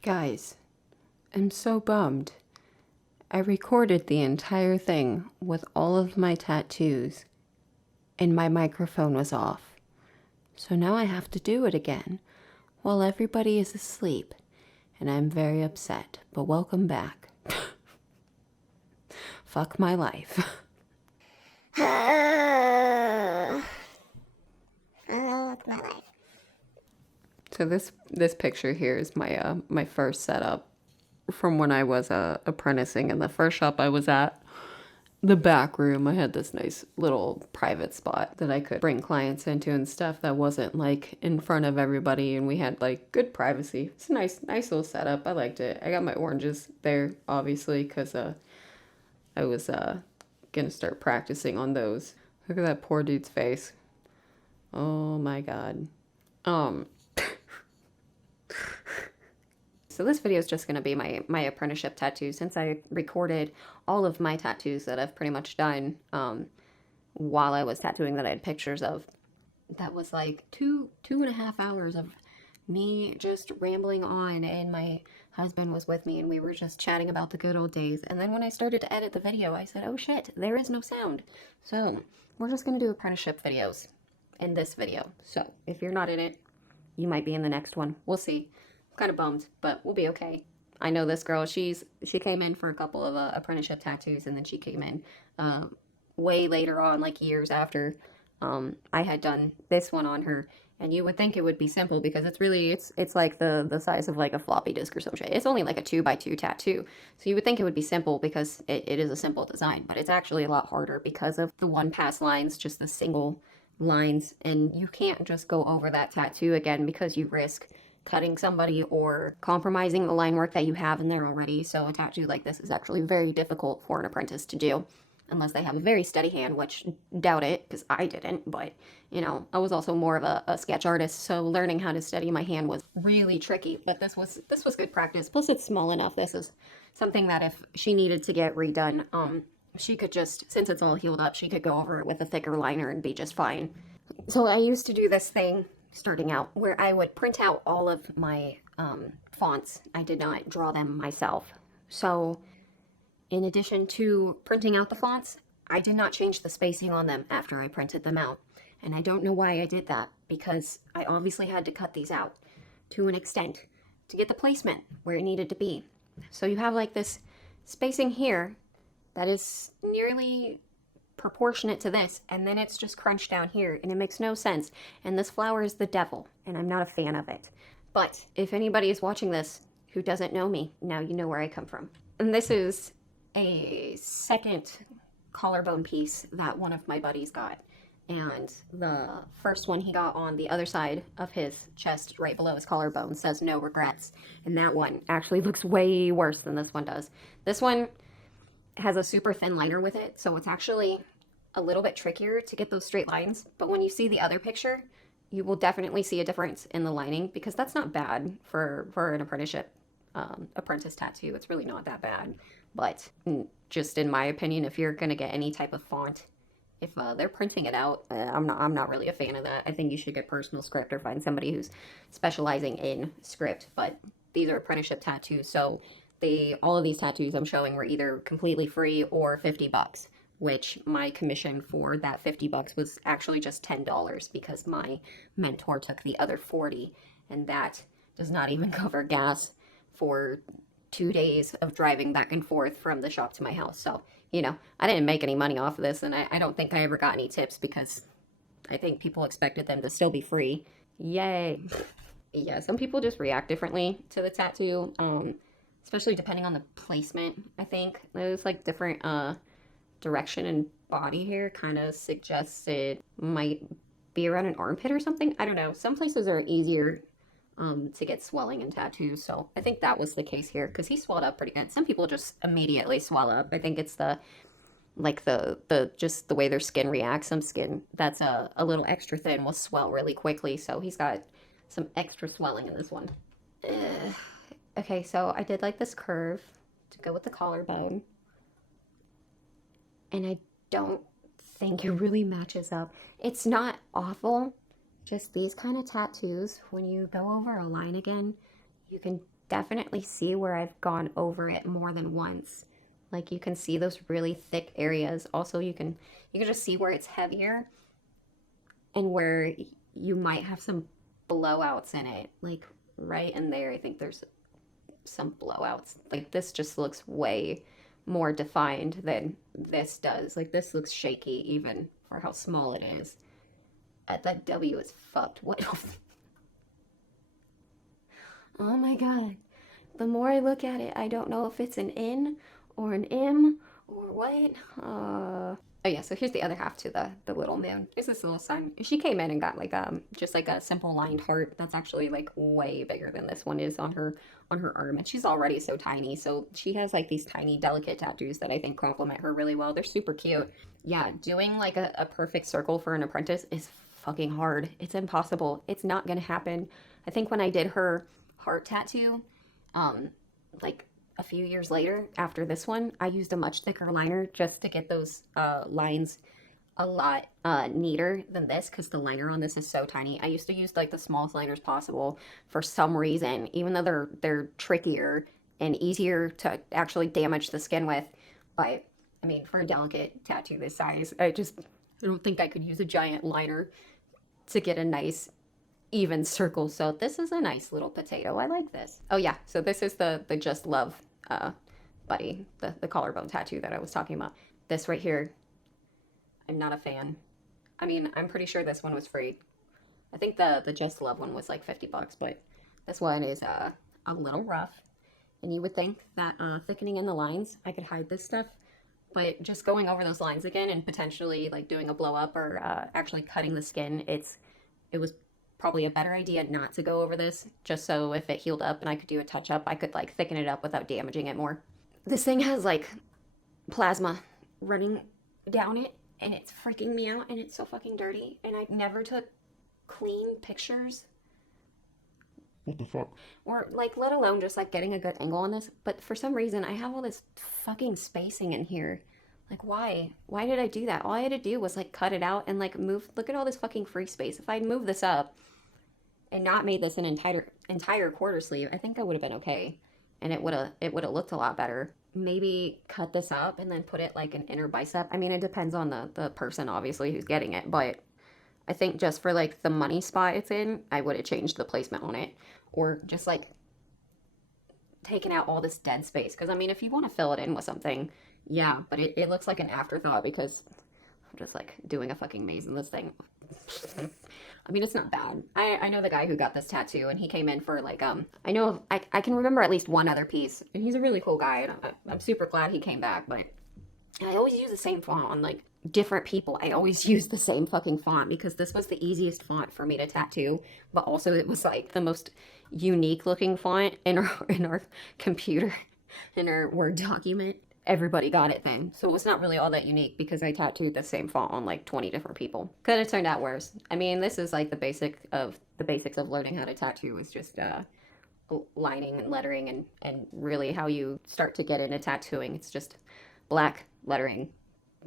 Guys, I'm so bummed. I recorded the entire thing with all of my tattoos, and my microphone was off. So now I have to do it again while everybody is asleep, and I'm very upset. But welcome back. Fuck my life. So this picture here is my my first setup from when I was apprenticing in the first shop I was at. The back room, I had this nice little private spot that I could bring clients into and stuff that wasn't like in front of everybody, and we had like good privacy. It's a nice little setup. I liked it. I got my oranges there obviously because I was gonna start practicing on those. Look at that poor dude's face. Oh my god. So this video is just going to be my apprenticeship tattoo, since I recorded all of my tattoos that I've pretty much done while I was tattooing that I had pictures of. That was like two and a half hours of me just rambling on, and my husband was with me and we were just chatting about the good old days. And then when I started to edit the video, I said, oh shit, there is no sound. So we're just going to do apprenticeship videos in this video. So if you're not in it, you might be in the next one. We'll see. Kind of bummed, but we'll be okay. I know this girl, she came in for a couple of apprenticeship tattoos, and then she came in way later on, like years after I had done this one on her. And you would think it would be simple because it's really, it's like the size of like a floppy disk or some shit. It's only like a 2x2 tattoo. So you would think it would be simple because it is a simple design, but it's actually a lot harder because of the one pass lines, just the single lines. And you can't just go over that tattoo again because you risk cutting somebody or compromising the line work that you have in there already. So a tattoo like this is actually very difficult for an apprentice to do unless they have a very steady hand, which doubt it because I didn't. But you know, I was also more of a sketch artist, so learning how to steady my hand was really tricky. But this was good practice. Plus it's small enough. This is something that if she needed to get redone, she could just, since it's all healed up, she could go over it with a thicker liner and be just fine. So I used to do this thing starting out where I would print out all of my fonts. I did not draw them myself. So in addition to printing out the fonts, I did not change the spacing on them after I printed them out. And I don't know why I did that, because I obviously had to cut these out to an extent to get the placement where it needed to be. So you have like this spacing here that is nearly proportionate to this, and then it's just crunched down here, and it makes no sense. And this flower is the devil, and I'm not a fan of it. But if anybody is watching this who doesn't know me, now you know where I come from. And this is a second collarbone piece that one of my buddies got. And the first one he got on the other side of his chest, right below his collarbone, says no regrets. And that one actually looks way worse than this one does. This one has a super thin liner with it, so it's actually a little bit trickier to get those straight lines. But when you see the other picture, you will definitely see a difference in the lining, because that's not bad for an apprenticeship apprentice tattoo. It's really not that bad. But just in my opinion, if you're gonna get any type of font, if they're printing it out, I'm not really a fan of that. I think you should get personal script or find somebody who's specializing in script. But these are apprenticeship tattoos, so all of these tattoos I'm showing were either completely free or $50, which my commission for that $50 was actually just $10 because my mentor took the other 40, and that does not even cover gas for 2 days of driving back and forth from the shop to my house. So, you know, I didn't make any money off of this, and I don't think I ever got any tips because I think people expected them to still be free. Yay. Yeah, some people just react differently to the tattoo, especially depending on the placement. I think there's like different direction and body hair kind of suggests it might be around an armpit or something. I don't know. Some places are easier to get swelling in tattoos, so I think that was the case here because he swelled up pretty good. Some people just immediately swell up. I think it's the just the way their skin reacts. Some skin that's a little extra thin will swell really quickly, so he's got some extra swelling in this one. Okay, so I did like this curve to go with the collarbone, and I don't think it really matches up. It's not awful, just these kind of tattoos, when you go over a line again, you can definitely see where I've gone over it more than once. Like you can see those really thick areas. Also, you can just see where it's heavier and where you might have some blowouts in it. Like right in there, I think there's some blowouts. Like this just looks way more defined than this does. Like this looks shaky even for how small it is. That W is fucked. What? Oh my god. The more I look at it, I don't know if it's an N or an M or what. Oh yeah, so here's the other half to the little moon. There's this little sun. She came in and got like just like a simple lined heart that's actually like way bigger than this one is on her arm. And she's already so tiny, so she has like these tiny delicate tattoos that I think complement her really well. They're super cute. Yeah, doing like a perfect circle for an apprentice is fucking hard. It's impossible. It's not gonna happen. I think when I did her heart tattoo, like a few years later after this one, I used a much thicker liner just to get those lines a lot neater than this because the liner on this is so tiny. I used to use like the smallest liners possible for some reason, even though they're trickier and easier to actually damage the skin with. But I mean, for a delicate tattoo this size, I don't think I could use a giant liner to get a nice even circle. So this is a nice little potato. I like this. Oh yeah, so this is the Just Love buddy, the collarbone tattoo that I was talking about. This right here, I'm not a fan. I mean, I'm pretty sure this one was free. I think the Just Love one was like $50, but this one is a little rough. And you would think that thickening in the lines, I could hide this stuff, but just going over those lines again and potentially like doing a blow up or actually cutting the skin, it was probably a better idea not to go over this, just so if it healed up and I could do a touch up, I could like thicken it up without damaging it more. This thing has like plasma running down it and it's freaking me out and it's so fucking dirty and I never took clean pictures. What the fuck? Or like let alone just like getting a good angle on this, but for some reason I have all this fucking spacing in here. Like why? Why did I do that? All I had to do was like cut it out and like move. Look at all this fucking free space. If I'd moved this up and not made this an entire quarter sleeve, I think I would have been okay, and it would have looked a lot better. Maybe cut this up and then put it like an inner bicep. I mean, it depends on the person obviously who's getting it, but I think just for like the money spot it's in, I would have changed the placement on it, or just like taken out all this dead space. Because I mean, if you want to fill it in with something, yeah, but it looks like an afterthought because I'm just like doing a fucking maze in this thing. I mean, it's not bad. I know the guy who got this tattoo and he came in for like, I can remember at least one other piece and he's a really cool guy and I'm super glad he came back, but I always use the same font on like different people. I always use the same fucking font because this was the easiest font for me to tattoo, but also it was like the most unique looking font in our computer, in our Word document. Everybody got it then. So it was not really all that unique because I tattooed the same font on like 20 different people. Could have turned out worse. I mean, this is like the basics of learning how to tattoo is just lining and lettering and really how you start to get into tattooing. It's just black lettering.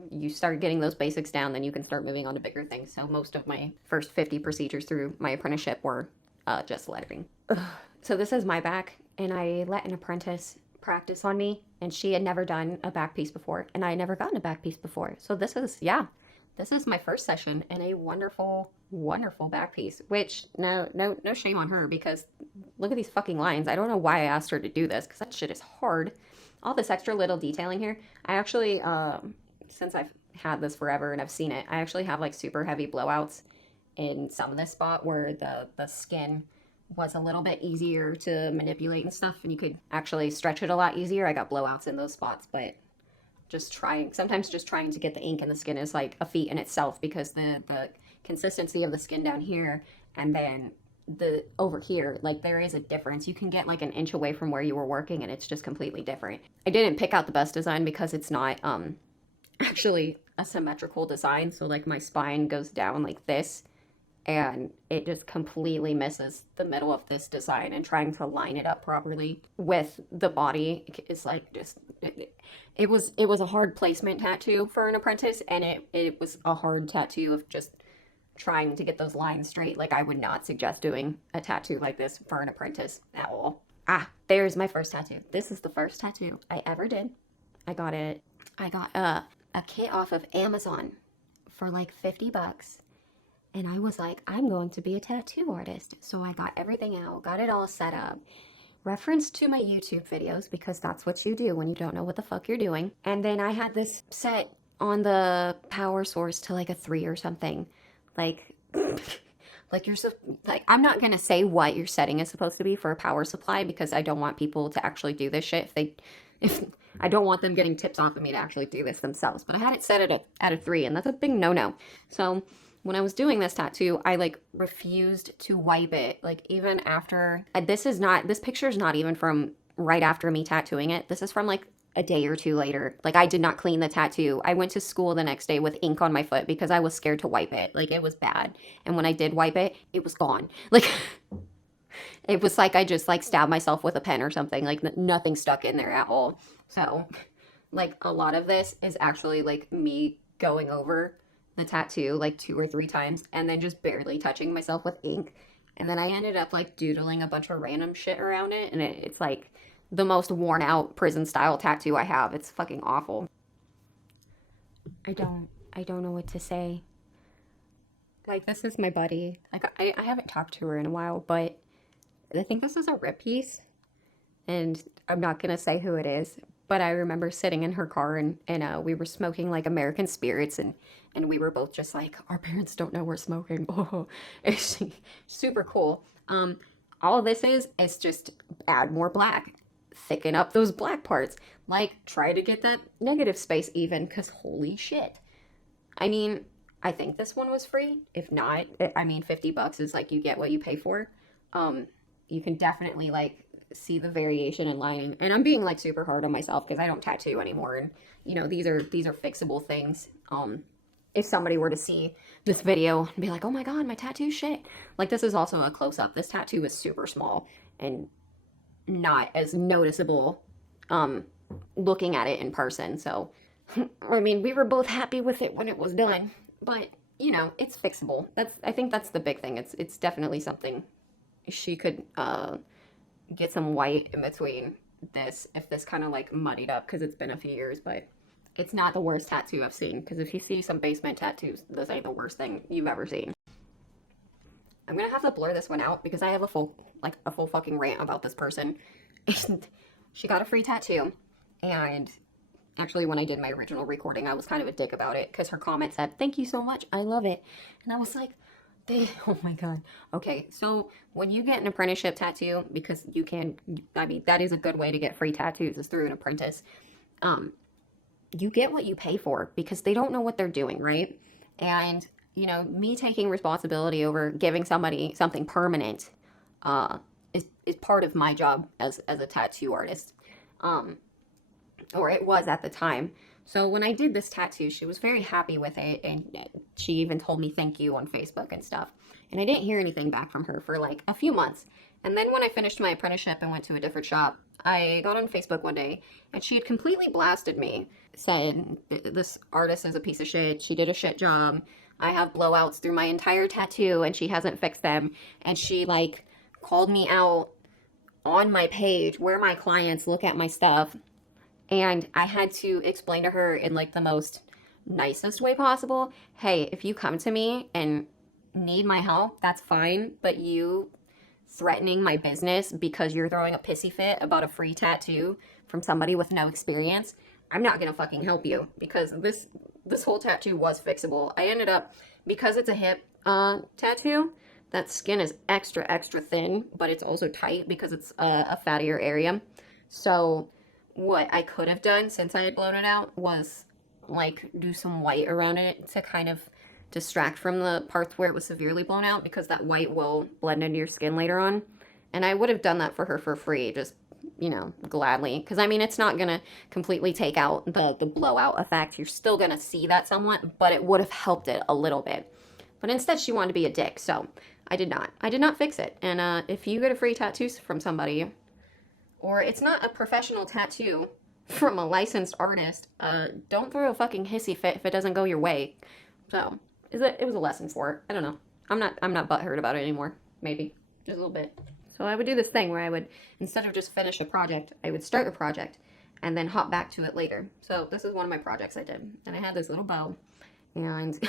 You start getting those basics down, then you can start moving on to bigger things. So most of my first 50 procedures through my apprenticeship were just lettering. So this is my back, and I let an apprentice practice on me, and she had never done a back piece before, and I had never gotten a back piece before. So this is my first session and a wonderful, wonderful back piece, which no shame on her because look at these fucking lines. I don't know why I asked her to do this because that shit is hard. All this extra little detailing here. I actually, since I've had this forever and I've seen it, I actually have like super heavy blowouts in some of this spot where the skin was a little bit easier to manipulate and stuff, and you could actually stretch it a lot easier. I got blowouts in those spots, but sometimes just trying to get the ink in the skin is like a feat in itself because the consistency of the skin down here and then the over here, like there is a difference. You can get like an inch away from where you were working and it's just completely different. I didn't pick out the best design because it's not actually a symmetrical design. So like my spine goes down like this and it just completely misses the middle of this design, and trying to line it up properly with the body is like just it was a hard placement tattoo for an apprentice, and it was a hard tattoo of just trying to get those lines straight. Like I would not suggest doing a tattoo like this for an apprentice at all. There's my first tattoo. This is the first tattoo I ever did. I got it. I got a kit off of Amazon for like $50. And I was like, I'm going to be a tattoo artist. So I got everything out, got it all set up. Reference to my YouTube videos because that's what you do when you don't know what the fuck you're doing. And then I had this set on the power source to like a 3 or something. Like, like you're so, like, I'm not gonna say what your setting is supposed to be for a power supply because I don't want people to actually do this shit if I don't want them getting tips off of me to actually do this themselves. But I had it set at a 3, and that's a big no-no. So when I was doing this tattoo, I like refused to wipe it. Like even after, this picture is not even from right after me tattooing it. This is from like a day or two later. Like I did not clean the tattoo. I went to school the next day with ink on my foot because I was scared to wipe it. Like it was bad. And when I did wipe it, it was gone. Like it was like I just like stabbed myself with a pen or something. Like nothing stuck in there at all. So like a lot of this is actually like me going over the tattoo like 2 or 3 times and then just barely touching myself with ink. And then I ended up like doodling a bunch of random shit around it. And it's like the most worn out prison style tattoo I have. It's fucking awful. I don't know what to say. Like this is my buddy. Like I haven't talked to her in a while, but I think this is a rip piece. And I'm not going to say who it is. But I remember sitting in her car and we were smoking like American spirits and we were both just like, our parents don't know we're smoking. Oh, it's super cool. All of this is just add more black, thicken up those black parts, like try to get that negative space even, because holy shit. I mean, I think this one was free. If not, I mean, $50 is like you get what you pay for. You can definitely like see the variation in lining, and I'm being like super hard on myself because I don't tattoo anymore, and you know these are fixable things. If somebody were to see this video and be like, oh my god, my tattoo shit, like this is also a close-up. This tattoo is super small and not as noticeable looking at it in person. So I mean, we were both happy with it when it was done, but you know, it's fixable. I think that's the big thing. It's definitely something she could get some white in between this if this kind of like muddied up because it's been a few years. But it's not the worst tattoo I've seen, because if you see some basement tattoos, this ain't the worst thing you've ever seen. I'm gonna have to blur this one out because I have a full fucking rant about this person. She got a free tattoo, and actually when I did my original recording I was kind of a dick about it because her comment said, thank you so much, I love it. And I was like, oh my god. Okay, so when you get an apprenticeship tattoo, because you can, I mean, that is a good way to get free tattoos, is through an apprentice. You get what you pay for because they don't know what they're doing, right? And you know, me taking responsibility over giving somebody something permanent is part of my job as a tattoo artist, or it was at the time. So when I did this tattoo, she was very happy with it, and she even told me thank you on Facebook and stuff. And I didn't hear anything back from her for like a few months. And then when I finished my apprenticeship and went to a different shop, I got on Facebook one day, and she had completely blasted me, said this artist is a piece of shit, she did a shit job, I have blowouts through my entire tattoo and she hasn't fixed them. And she like called me out on my page where my clients look at my stuff. And I had to explain to her in like the most nicest way possible, hey, if you come to me and need my help, that's fine. But you threatening my business because you're throwing a pissy fit about a free tattoo from somebody with no experience, I'm not gonna fucking help you, because this whole tattoo was fixable. I ended up, because it's a hip tattoo, that skin is extra thin, but it's also tight because it's a fattier area. So what I could have done since I had blown it out was like do some white around it to kind of distract from the parts where it was severely blown out, because that white will blend into your skin later on. And I would have done that for her for free, just, you know, gladly. Because, I mean, it's not going to completely take out the blowout effect. You're still going to see that somewhat, but it would have helped it a little bit. But instead, she wanted to be a dick, so I did not. I did not fix it. And if you get a free tattoo from somebody, or it's not a professional tattoo from a licensed artist, don't throw a fucking hissy fit if it doesn't go your way. So it was a lesson for her. I don't know. I'm not butthurt about it anymore. Maybe just a little bit. So I would do this thing where I would, instead of just finish a project, I would start a project and then hop back to it later. So this is one of my projects I did. And I had this little bow, and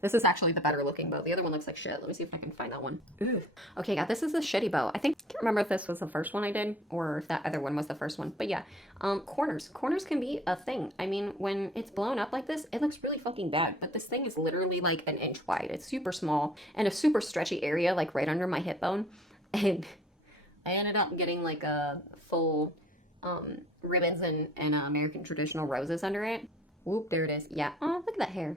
this is actually the better looking bow. The other one looks like shit. Let me see if I can find that one. Ooh. Okay, yeah, this is the shitty bow. I can't remember if this was the first one I did or if that other one was the first one. But yeah, corners. Corners can be a thing. I mean, when it's blown up like this, it looks really fucking bad. But this thing is literally like an inch wide. It's super small and a super stretchy area, like right under my hip bone. And I ended up getting like a full ribbons and American traditional roses under it. Whoop, there it is. Yeah. Oh, look at that hair.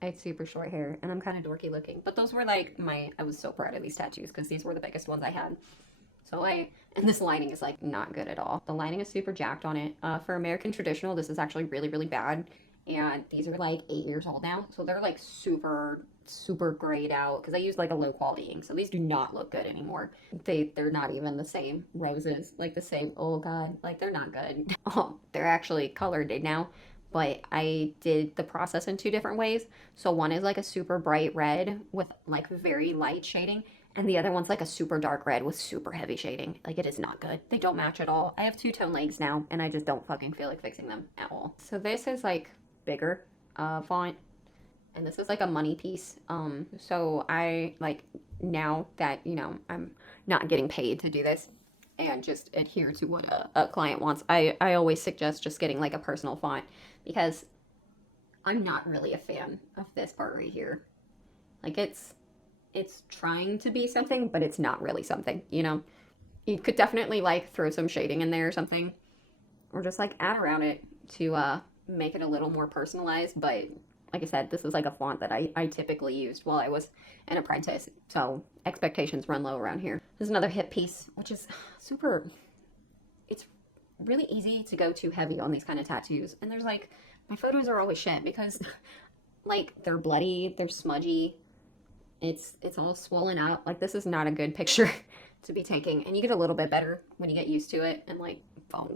I had super short hair, and I'm kind of dorky looking. But those were like I was so proud of these tattoos because these were the biggest ones I had. So and this lining is like not good at all. The lining is super jacked on it. For American traditional, this is actually really, really bad. And these are like 8 years old now. So they're like super, super grayed out because I used like a low quality ink. So these do not look good anymore. They're not even the same roses, like the same, oh God, like they're not good. Oh, they're actually colored now. But I did the process in 2 different ways. So one is like a super bright red with like very light shading, and the other one's like a super dark red with super heavy shading. Like it is not good. They don't match at all. I have 2-tone legs now, and I just don't fucking feel like fixing them at all. So this is like bigger font, and this is like a money piece. So I like, now that, you know, I'm not getting paid to do this and just adhere to what a client wants, I always suggest just getting like a personal font, because I'm not really a fan of this part right here. Like it's trying to be something, but it's not really something, you know? You could definitely like throw some shading in there or something, or just like add around it to make it a little more personalized. But like I said, this is like a font that I typically used while I was an apprentice. So expectations run low around here. There's another hip piece, which is super, it's really easy to go too heavy on these kind of tattoos. And there's like, my photos are always shit because like they're bloody, they're smudgy. It's all swollen out. Like this is not a good picture to be taking. And you get a little bit better when you get used to it. And like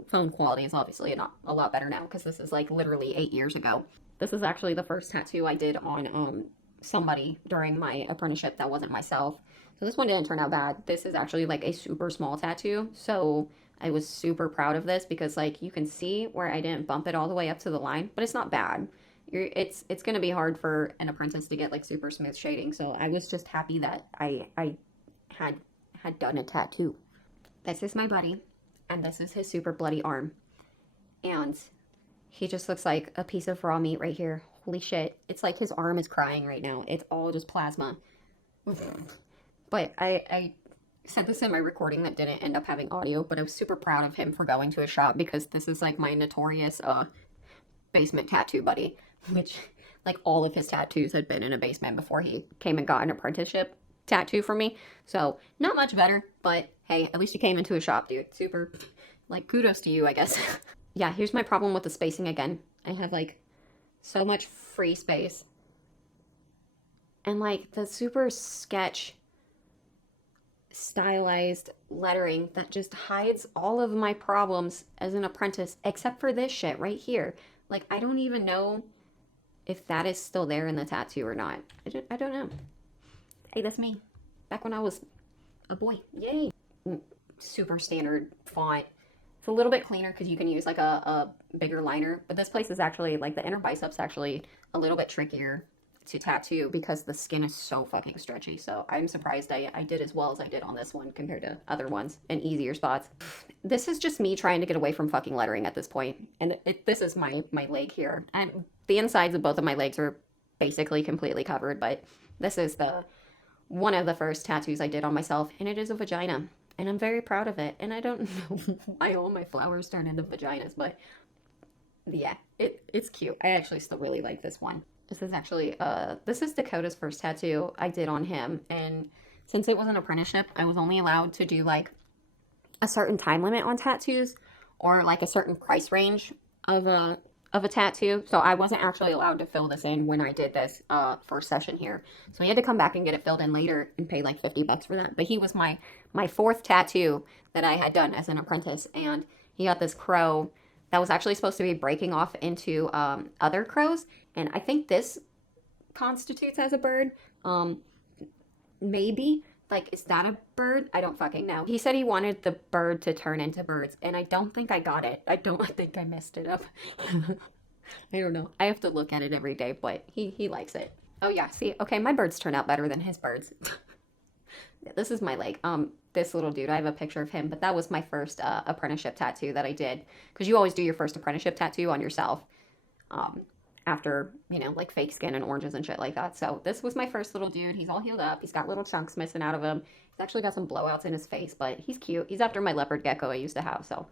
phone quality is obviously not a lot better now because this is like literally 8 years ago. This is actually the first tattoo I did on somebody during my apprenticeship that wasn't myself. So this one didn't turn out bad. This is actually like a super small tattoo. So I was super proud of this because like you can see where I didn't bump it all the way up to the line, but it's not bad. It's going to be hard for an apprentice to get like super smooth shading. So I was just happy that I had done a tattoo. This is my buddy, and this is his super bloody arm. And he just looks like a piece of raw meat right here. Holy shit. It's like his arm is crying right now. It's all just plasma. But I said this in my recording that didn't end up having audio, but I was super proud of him for going to a shop because this is like my notorious basement tattoo buddy, which like all of his tattoos had been in a basement before he came and got an apprenticeship tattoo from me. So not much better, but hey, at least you came into a shop, dude. Super, like, kudos to you, I guess. Yeah, here's my problem with the spacing again. I have like so much free space, and like the super sketch stylized lettering that just hides all of my problems as an apprentice, except for this shit right here. Like, I don't even know if that is still there in the tattoo or not. I don't know. Hey, that's me. Back when I was a boy. Yay. Super standard font. It's a little bit cleaner because you can use like a bigger liner. But this place is actually, like, the inner bicep's actually a little bit trickier to tattoo because the skin is so fucking stretchy. So I'm surprised I did as well as I did on this one compared to other ones and easier spots. This is just me trying to get away from fucking lettering at this point. And this is my leg here. And the insides of both of my legs are basically completely covered, but this is one of the first tattoos I did on myself, and it is a vagina. And I'm very proud of it. And I don't know why all my flowers turn into vaginas, but yeah, it's cute. I actually still really like this one. This is actually, this is Dakota's first tattoo I did on him. And since it was an apprenticeship, I was only allowed to do like a certain time limit on tattoos or like a certain price range of a tattoo. So I wasn't actually allowed to fill this in when I did this first session here. So he had to come back and get it filled in later and pay like $50 for that. But he was my fourth tattoo that I had done as an apprentice. And he got this crow that was actually supposed to be breaking off into other crows. And I think this constitutes as a bird. Maybe. Like, is that a bird? I don't fucking know. He said he wanted the bird to turn into birds, and I don't think I got it. I don't think I messed it up. I don't know. I have to look at it every day, but he likes it. Oh yeah, see, okay, my birds turn out better than his birds. Yeah, this is my leg. This little dude, I have a picture of him, but that was my first apprenticeship tattoo that I did. Because you always do your first apprenticeship tattoo on yourself. Um, After, like fake skin and oranges and shit like that. So this was my first little dude. He's all healed up. He's got little chunks missing out of him. He's actually got some blowouts in his face, but he's cute. He's after my leopard gecko I used to have. So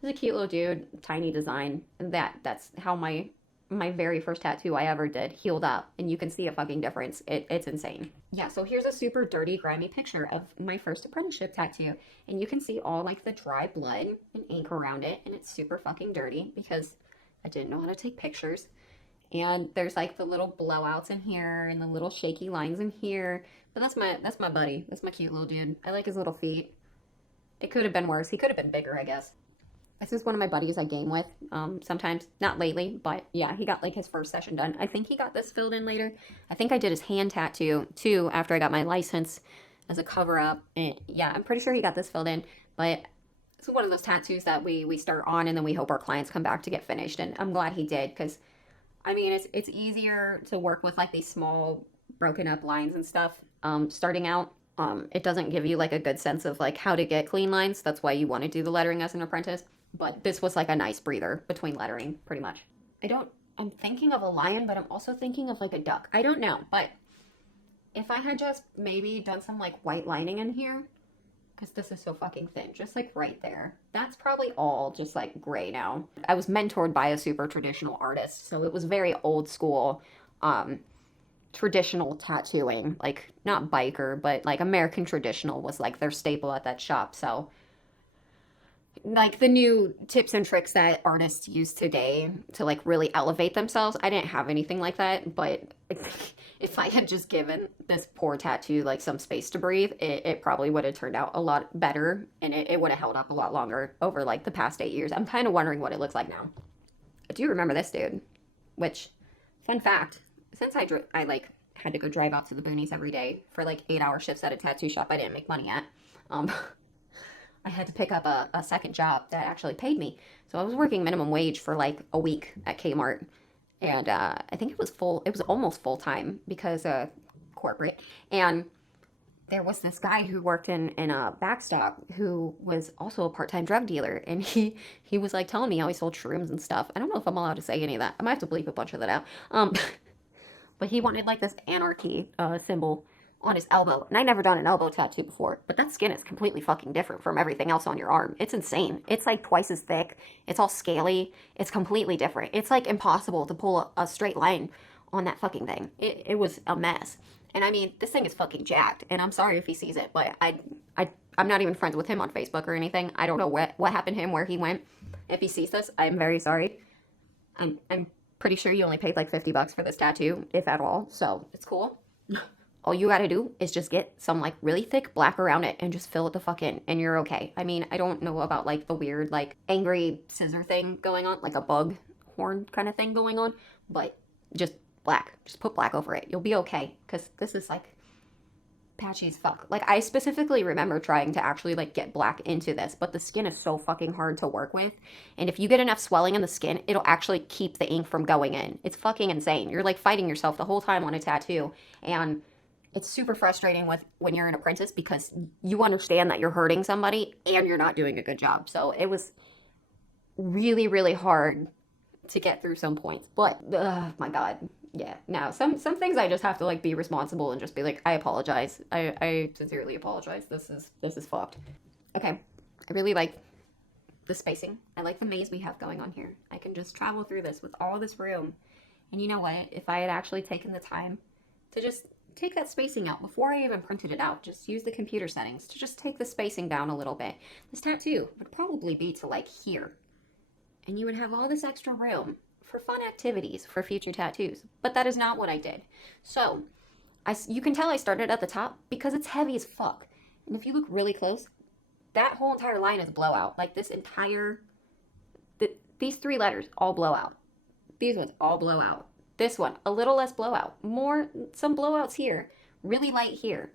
he's a cute little dude, tiny design. And that's how my very first tattoo I ever did healed up, and you can see a fucking difference. It's insane. Yeah, so here's a super dirty, grimy picture of my first apprenticeship tattoo, and you can see all like the dry blood and ink around it, and it's super fucking dirty because I didn't know how to take pictures. And there's like the little blowouts in here and the little shaky lines in here. But that's my buddy. That's my cute little dude. I like his little feet. It could have been worse. He could have been bigger, I guess. This is one of my buddies I game with sometimes. Not lately, but yeah, he got like his first session done. I think he got this filled in later. I think I did his hand tattoo too after I got my license as a cover up. And yeah, I'm pretty sure he got this filled in. But it's one of those tattoos that we start on and then we hope our clients come back to get finished. And I'm glad he did because I mean it's easier to work with like these small broken up lines and stuff starting out. It doesn't give you like a good sense of like how to get clean lines. That's why you want to do the lettering as an apprentice. But this was like a nice breather between lettering, pretty much. I'm thinking of a lion, but I'm also thinking of like a duck. I don't know, but if I had just maybe done some like white lining in here, because this is so fucking thin, just like right there. That's probably all just like gray now. I was mentored by a super traditional artist, so it was very old school, traditional tattooing. Like not biker, but like American traditional was like their staple at that shop. So like the new tips and tricks that artists use today to like really elevate themselves. I didn't have anything like that, but if I had just given this poor tattoo like some space to breathe, it probably would have turned out a lot better and it would have held up a lot longer over like the past 8 years. I'm kind of wondering what it looks like now. I do remember this dude, which, fun fact, since I like had to go drive out to the boonies every day for like 8-hour shifts at a tattoo shop I didn't make money at. I had to pick up a second job that actually paid me. So I was working minimum wage for like a week at Kmart. And I think it was almost full time because corporate. And there was this guy who worked in a backstop who was also a part-time drug dealer. And he was like telling me how he sold shrooms and stuff. I don't know if I'm allowed to say any of that. I might have to bleep a bunch of that out. But he wanted like this anarchy symbol on his elbow. And I never done an elbow tattoo before, but that skin is completely fucking different from everything else on your arm. It's insane. It's like twice as thick. It's all scaly. It's completely different. It's like impossible to pull a straight line on that fucking thing. It was a mess. And I mean, this thing is fucking jacked. And I'm sorry if he sees it, but I'm not even friends with him on Facebook or anything. I don't know what happened to him, where he went. If he sees this, I'm very sorry. I'm pretty sure you only paid like $50 for this tattoo, if at all. So it's cool. All you gotta do is just get some like really thick black around it and just fill it the fuck in and you're okay. I mean, I don't know about like the weird like angry scissor thing going on, like a bug horn kind of thing going on, but just black. Just put black over it. You'll be okay because this is like patchy as fuck. Like I specifically remember trying to actually like get black into this, but the skin is so fucking hard to work with. And if you get enough swelling in the skin, it'll actually keep the ink from going in. It's fucking insane. You're like fighting yourself the whole time on a tattoo. And it's super frustrating when you're an apprentice because you understand that you're hurting somebody and you're not doing a good job. So it was really, really hard to get through some points. But, my God. Yeah. Now, some things I just have to, like, be responsible and just be like, I apologize. I sincerely apologize. This is fucked. Okay. I really like the spacing. I like the maze we have going on here. I can just travel through this with all this room. And you know what? If I had actually taken the time to just take that spacing out before I even printed it out, just use the computer settings to just take the spacing down a little bit, this tattoo would probably be to like here. And you would have all this extra room for fun activities for future tattoos. But that is not what I did. So you can tell I started at the top because it's heavy as fuck. And if you look really close, that whole entire line is blowout. Like this entire, these 3 letters all blow out. These ones all blow out. This one, a little less blowout. Some blowouts here. Really light here.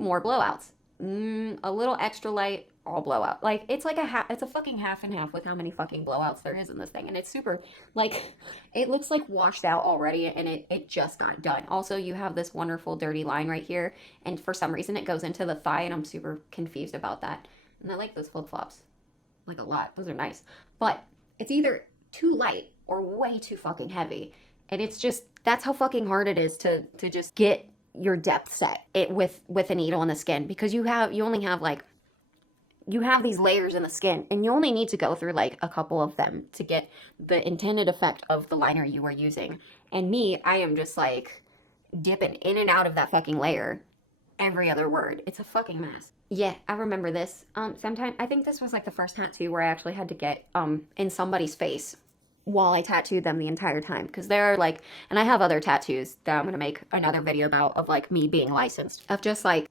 more blowouts. A little extra light, all blowout. Like it's like it's a fucking half and half with how many fucking blowouts there is in this thing, and it's super like it looks like washed out already, and it just got done. Also, you have this wonderful dirty line right here, and for some reason it goes into the thigh, and I'm super confused about that. And I like those flip flops like a lot. Those are nice, but it's either too light or way too fucking heavy, and it's just that's how fucking hard it is to just get your depth set it with a needle in the skin, because you only have like you have these layers in the skin, and you only need to go through like a couple of them to get the intended effect of the liner you are using. And me, I am just like dipping in and out of that fucking layer every other word. It's a fucking mess. Yeah, I remember this. Sometime I think this was like the first tattoo where I actually had to get in somebody's face while I tattooed them the entire time, because they're like, and I have other tattoos that I'm gonna make another video about of like me being licensed, of just like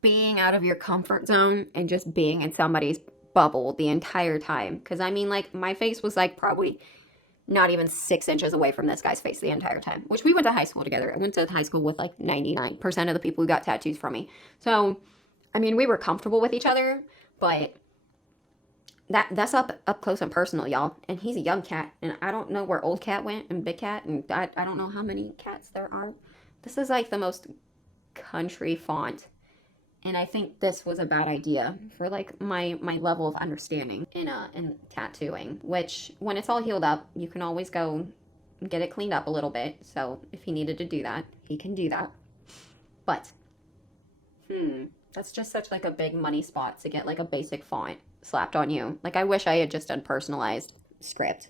being out of your comfort zone and just being in somebody's bubble the entire time. Because I mean, like, my face was like probably not even 6 inches away from this guy's face the entire time, which we went to high school together. I went to high school with like 99% of the people who got tattoos from me. So I mean, we were comfortable with each other, but that's up close and personal, y'all. And he's a young cat, and I don't know where old cat went and big cat, and I don't know how many cats there are. This is like the most country font, and I think this was a bad idea for like my level of understanding in tattooing. Which when it's all healed up, you can always go get it cleaned up a little bit. So if he needed to do that, he can do that. But that's just such like a big money spot to get like a basic font slapped on you. Like I wish I had just done personalized script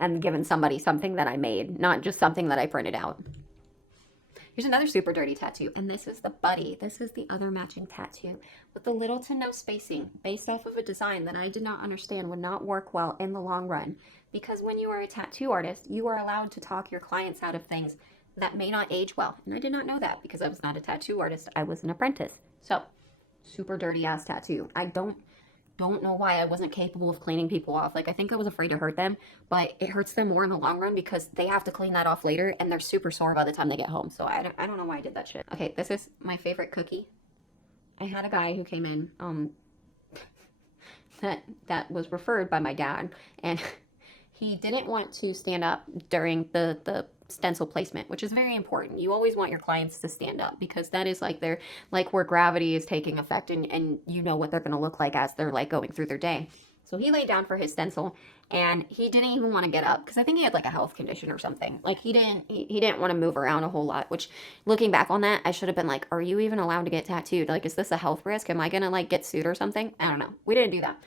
and given somebody something that I made, not just something that I printed out. Here's another super dirty tattoo, and this is the buddy. This is the other matching tattoo with the little to no spacing based off of a design that I did not understand would not work well in the long run. Because when you are a tattoo artist, you are allowed to talk your clients out of things that may not age well. And I did not know that because I was not a tattoo artist. I was an apprentice. So, super dirty ass tattoo. I don't know why I wasn't capable of cleaning people off. Like, I think I was afraid to hurt them, but it hurts them more in the long run because they have to clean that off later, and they're super sore by the time they get home. So I don't know why I did that shit. Okay, this is my favorite cookie. I had a guy who came in that was referred by my dad, and he didn't want to stand up during the stencil placement, which is very important. You always want your clients to stand up because that is like their like where gravity is taking effect, and you know what they're going to look like as they're like going through their day. So he laid down for his stencil, and he didn't even want to get up because I think he had like a health condition or something. Like he didn't want to move around a whole lot, which looking back on that, I should have been like, are you even allowed to get tattooed? Like, is this a health risk? Am I going to like get sued or something? I don't know. We didn't do that.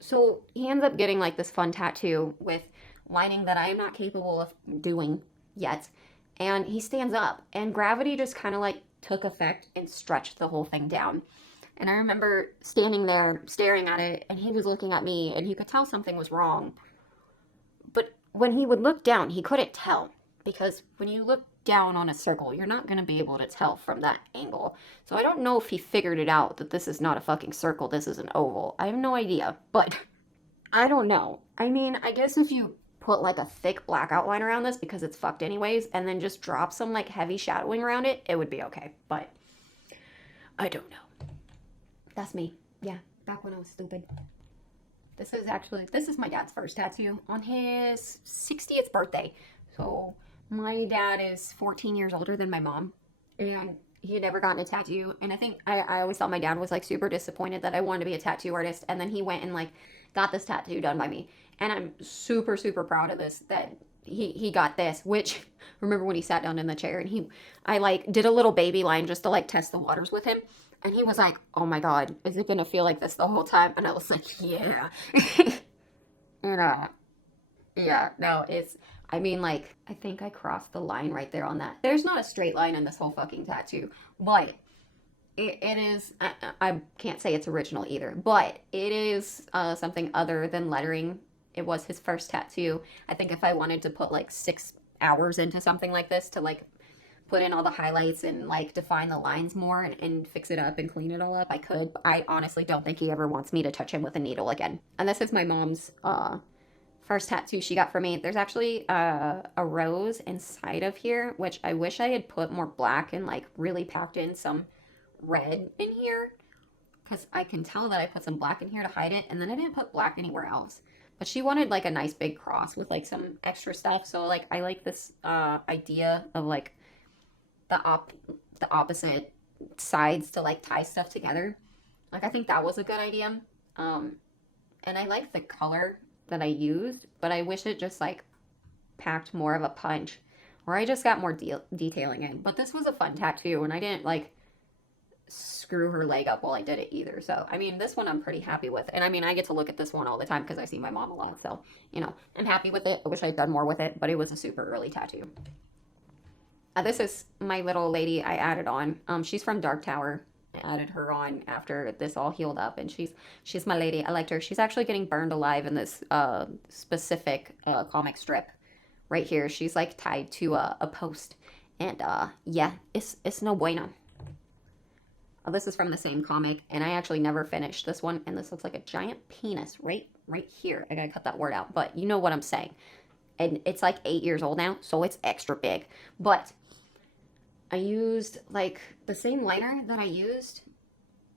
So he ends up getting like this fun tattoo with lining that I am not capable of doing yet. And he stands up, and gravity just kind of like took effect and stretched the whole thing down. And I remember standing there staring at it, and he was looking at me, and you could tell something was wrong. But when he would look down, he couldn't tell, because when you look down on a circle, you're not going to be able to tell from that angle. So I don't know if he figured it out that this is not a fucking circle, this is an oval. I have no idea, but I don't know. I mean, I guess if you put like a thick black outline around this because it's fucked anyways, and then just drop some like heavy shadowing around it, it would be okay. But I don't know. That's me. Yeah, back when I was stupid. This is my dad's first tattoo on his 60th birthday. So my dad is 14 years older than my mom, and he had never gotten a tattoo. And I think I always thought my dad was like super disappointed that I wanted to be a tattoo artist, and then he went and like got this tattoo done by me. And I'm super, super proud of this, that he got this, which, remember when he sat down in the chair and I like did a little baby line just to like test the waters with him. And he was like, oh my God, is it going to feel like this the whole time? And I was like, yeah. And yeah, no, I mean, like, I think I crossed the line right there on that. There's not a straight line in this whole fucking tattoo, but it is, I can't say it's original either, but it is something other than lettering. It was his first tattoo. I think if I wanted to put like 6 hours into something like this to like put in all the highlights and like define the lines more and fix it up and clean it all up, I could. I honestly don't think he ever wants me to touch him with a needle again. And this is my mom's first tattoo she got for me. There's actually a rose inside of here, which I wish I had put more black and like really packed in some red in here because I can tell that I put some black in here to hide it, and then I didn't put black anywhere else. But she wanted like a nice big cross with like some extra stuff. So like I like this idea of like the opposite sides to like tie stuff together. Like I think that was a good idea. And I like the color that I used, but I wish it just like packed more of a punch, or I just got more detailing in. But this was a fun tattoo, and I didn't like screw her leg up while I did it either. So, I mean, this one I'm pretty happy with. And I mean, I get to look at this one all the time because I see my mom a lot. So, you know, I'm happy with it. I wish I'd done more with it, but it was a super early tattoo. This is my little lady I added on. She's from Dark Tower. I added her on after this all healed up, and she's my lady. I liked her. She's actually getting burned alive in this specific comic strip right here. She's like tied to a post, and yeah, it's no bueno. This is from the same comic, and I actually never finished this one, and this looks like a giant penis right here. I gotta cut that word out, but you know what I'm saying. And it's like 8 years old now, so it's extra big. But I used like the same liner that I used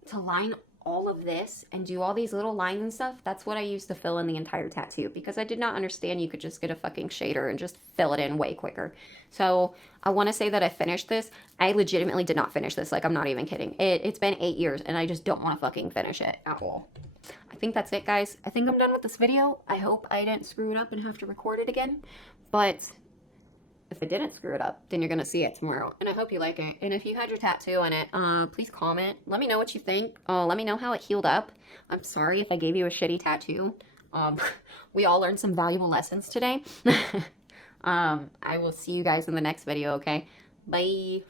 to line all of this and do all these little lines and stuff. That's what I used to fill in the entire tattoo, because I did not understand you could just get a fucking shader and just fill it in way quicker. So I want to say that I finished this. I legitimately did not finish this. Like, I'm not even kidding. It's been 8 years and I just don't want to fucking finish it at all. I think that's it, guys. I think I'm done with this video. I hope I didn't screw it up and have to record it again. But if I didn't screw it up, then you're going to see it tomorrow. And I hope you like it. And if you had your tattoo on it, please comment. Let me know what you think. Let me know how it healed up. I'm sorry if I gave you a shitty tattoo. We all learned some valuable lessons today. I will see you guys in the next video, okay? Bye.